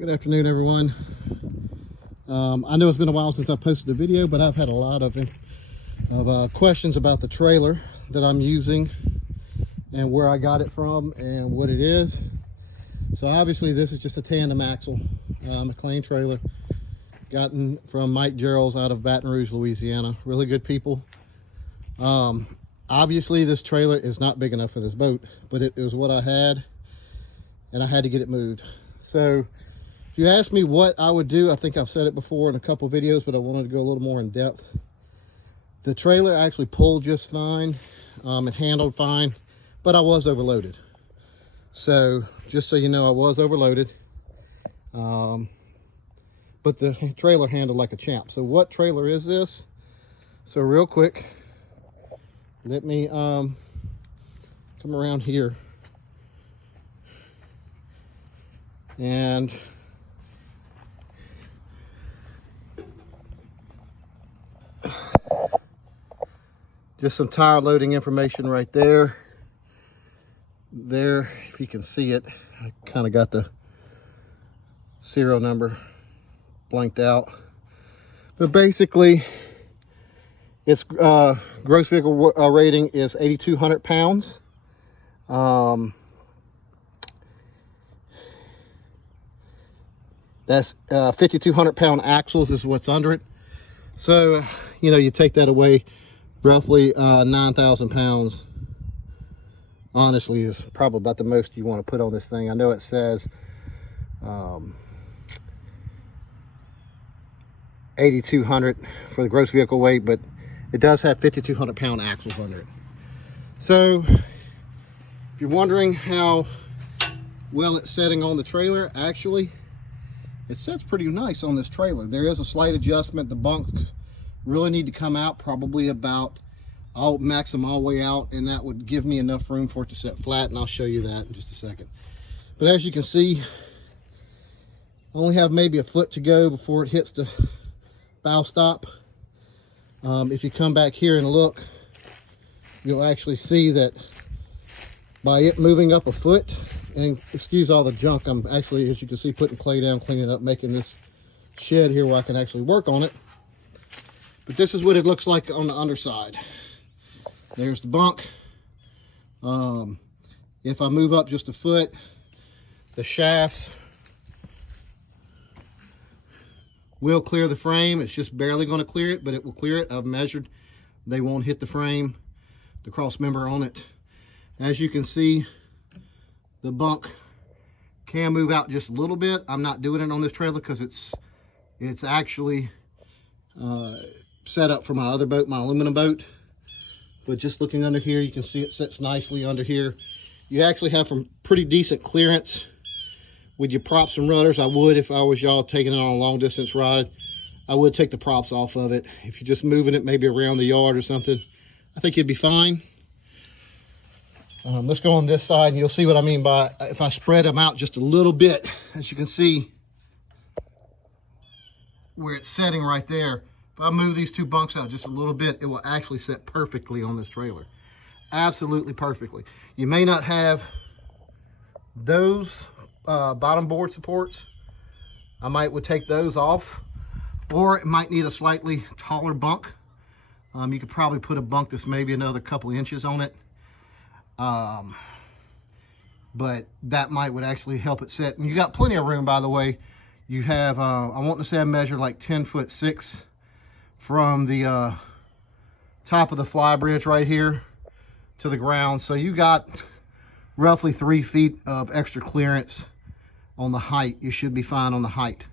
Good afternoon, everyone. I know it's been a while since I posted a video, but I've had a lot of questions about the trailer that I'm using and where I got it from and what it is. So obviously this is just a tandem axle McClain trailer gotten from Mike Gerald's out of Baton Rouge, Louisiana. Really good people. Obviously this trailer is not big enough for this boat, but it was what I had and I had to get it moved. So if you ask me what I would do, I think I've said it before in a couple videos, but I wanted to go a little more in depth. The trailer actually pulled just fine. It handled fine, but I was overloaded. So just so you know, I was overloaded. But the trailer handled like a champ. So what trailer is this? So real quick, let me come around here. And just some tire loading information right there. There, if you can see it, I kind of got the serial number blanked out. But basically, its gross vehicle rating is 8,200 pounds. That's 5,200 pound axles is what's under it. So, you know, you take that away, roughly 9,000 pounds. Honestly, is probably about the most you want to put on this thing. I know it says 8,200 for the gross vehicle weight, but it does have 5,200 pound axles under it. So if you're wondering how well it's setting on the trailer, actually it sets pretty nice on this trailer. There is a slight adjustment. The bunks really need to come out, probably about, I'll max them all the way out, and that would give me enough room for it to set flat, and I'll show you that in just a second. But as you can see, I only have maybe a foot to go before it hits the bow stop. If you come back here and look, you'll actually see that by it moving up a foot, and excuse all the junk, I'm actually, as you can see, putting clay down, cleaning it up, making this shed here where I can actually work on it. But this is what it looks like on the underside. There's the bunk. If I move up just a foot, the shafts will clear the frame. It's just barely going to clear it, but it will clear it. I've measured. They won't hit the frame, the cross member on it. As you can see, the bunk can move out just a little bit. I'm not doing it on this trailer because it's actually set up for my other boat, my aluminum boat. But just looking under here, you can see it sits nicely under here. You actually have some pretty decent clearance with your props and rudders. I would, if I was y'all taking it on a long distance ride, I would take the props off of it. If you're just moving it maybe around the yard or something, I think you'd be fine. Let's go on this side and you'll see what I mean by if I spread them out just a little bit. As you can see where it's setting right there. If I move these two bunks out just a little bit, it will actually set perfectly on this trailer. Absolutely perfectly. You may not have those bottom board supports. I would take those off, or it might need a slightly taller bunk. You could probably put a bunk that's maybe another couple inches on it. But that would actually help it set. And you got plenty of room, by the way. You have, I want to say I measured like 10'6" from the top of the Flybridge right here to the ground. So you got roughly 3 feet of extra clearance on the height. You should be fine on the height.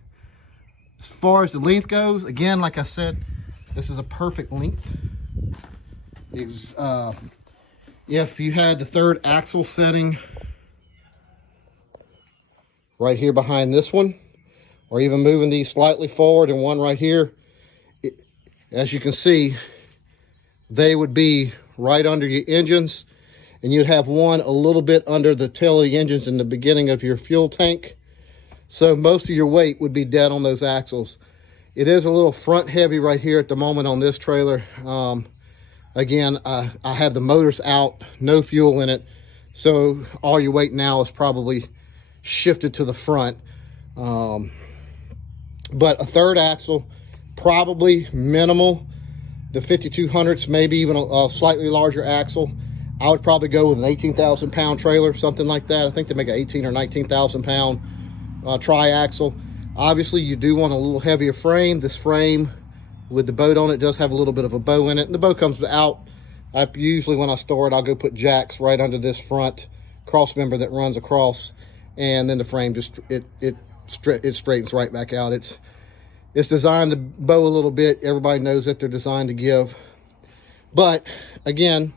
As far as the length goes, again, like I said, this is a perfect length. If you had the third axle setting right here behind this one, or even moving these slightly forward and one right here, as you can see, they would be right under your engines, and you'd have one a little bit under the tail of the engines in the beginning of your fuel tank. So most of your weight would be dead on those axles. It is a little front heavy right here at the moment on this trailer. Again, I have the motors out, no fuel in it. So all your weight now is probably shifted to the front. But a third axle, probably minimal. The 5200s, maybe even a slightly larger axle. I would probably go with an 18,000 pound trailer, something like that. I think they make an 18 or 19,000 pound tri-axle. Obviously, you do want a little heavier frame. This frame with the boat on it does have a little bit of a bow in it. And the bow comes out. Usually when I store it, I'll go put jacks right under this front cross member that runs across, and then the frame just it straightens right back out. It's designed to bow a little bit. Everybody knows that they're designed to give. But again,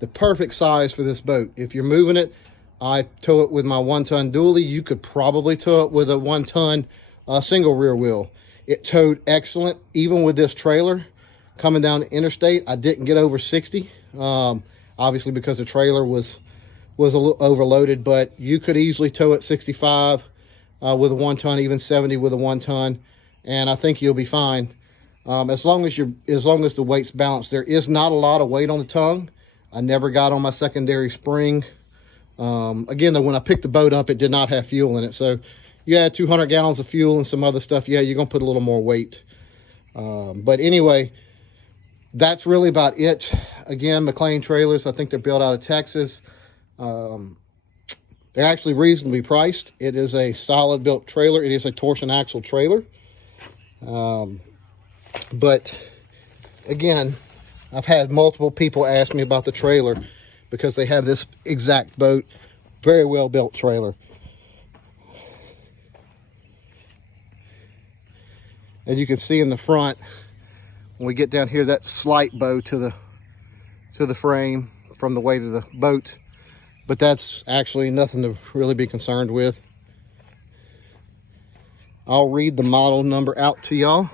the perfect size for this boat. If you're moving it, I tow it with my 1-ton dually. You could probably tow it with a 1-ton single rear wheel. It towed excellent, even with this trailer. Coming down the interstate, I didn't get over 60, obviously because the trailer was a little overloaded, but you could easily tow it 65 with a 1-ton, even 70 with a 1-ton, and I think you'll be fine. As long as the weight's balanced. There is not a lot of weight on the tongue. I never got on my secondary spring. Again, though, when I picked the boat up, it did not have fuel in it. So you add 200 gallons of fuel and some other stuff, yeah, you're gonna put a little more weight. But anyway, that's really about it. Again, McClain trailers, I think they're built out of Texas. They're actually reasonably priced. It is a solid built trailer. It is a torsion axle trailer. But again, I've had multiple people ask me about the trailer because they have this exact boat. Very well built trailer. And you can see in the front, when we get down here, that slight bow to the frame from the weight of the boat. But that's actually nothing to really be concerned with. I'll read the model number out to y'all.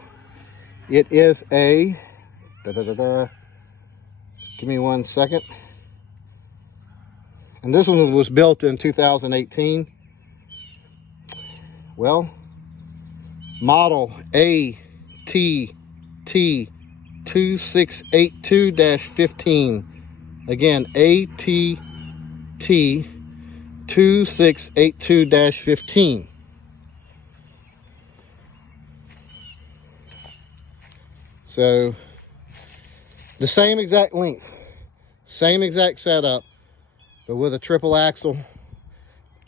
It is a, give me 1 second. And this one was built in 2018. Well, model ATT2682-15. Again, ATT2682-15. So the same exact length, same exact setup, but with a triple axle.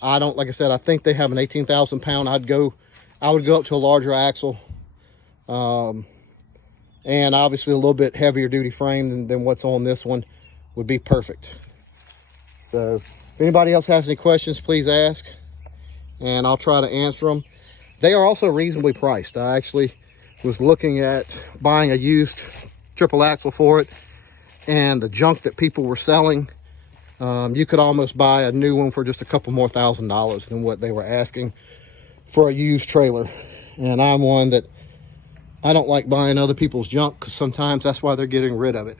Like I said, I think they have an 18,000 pound. I would go up to a larger axle. And obviously a little bit heavier duty frame than what's on this one would be perfect. So if anybody else has any questions, please ask, and I'll try to answer them. They are also reasonably priced. I actually was looking at buying a used triple axle for it, and the junk that people were selling, you could almost buy a new one for just a couple more $1,000s than what they were asking for a used trailer. And I'm one that I don't like buying other people's junk, because sometimes that's why they're getting rid of it.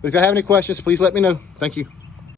But if you have any questions, please let me know. Thank you.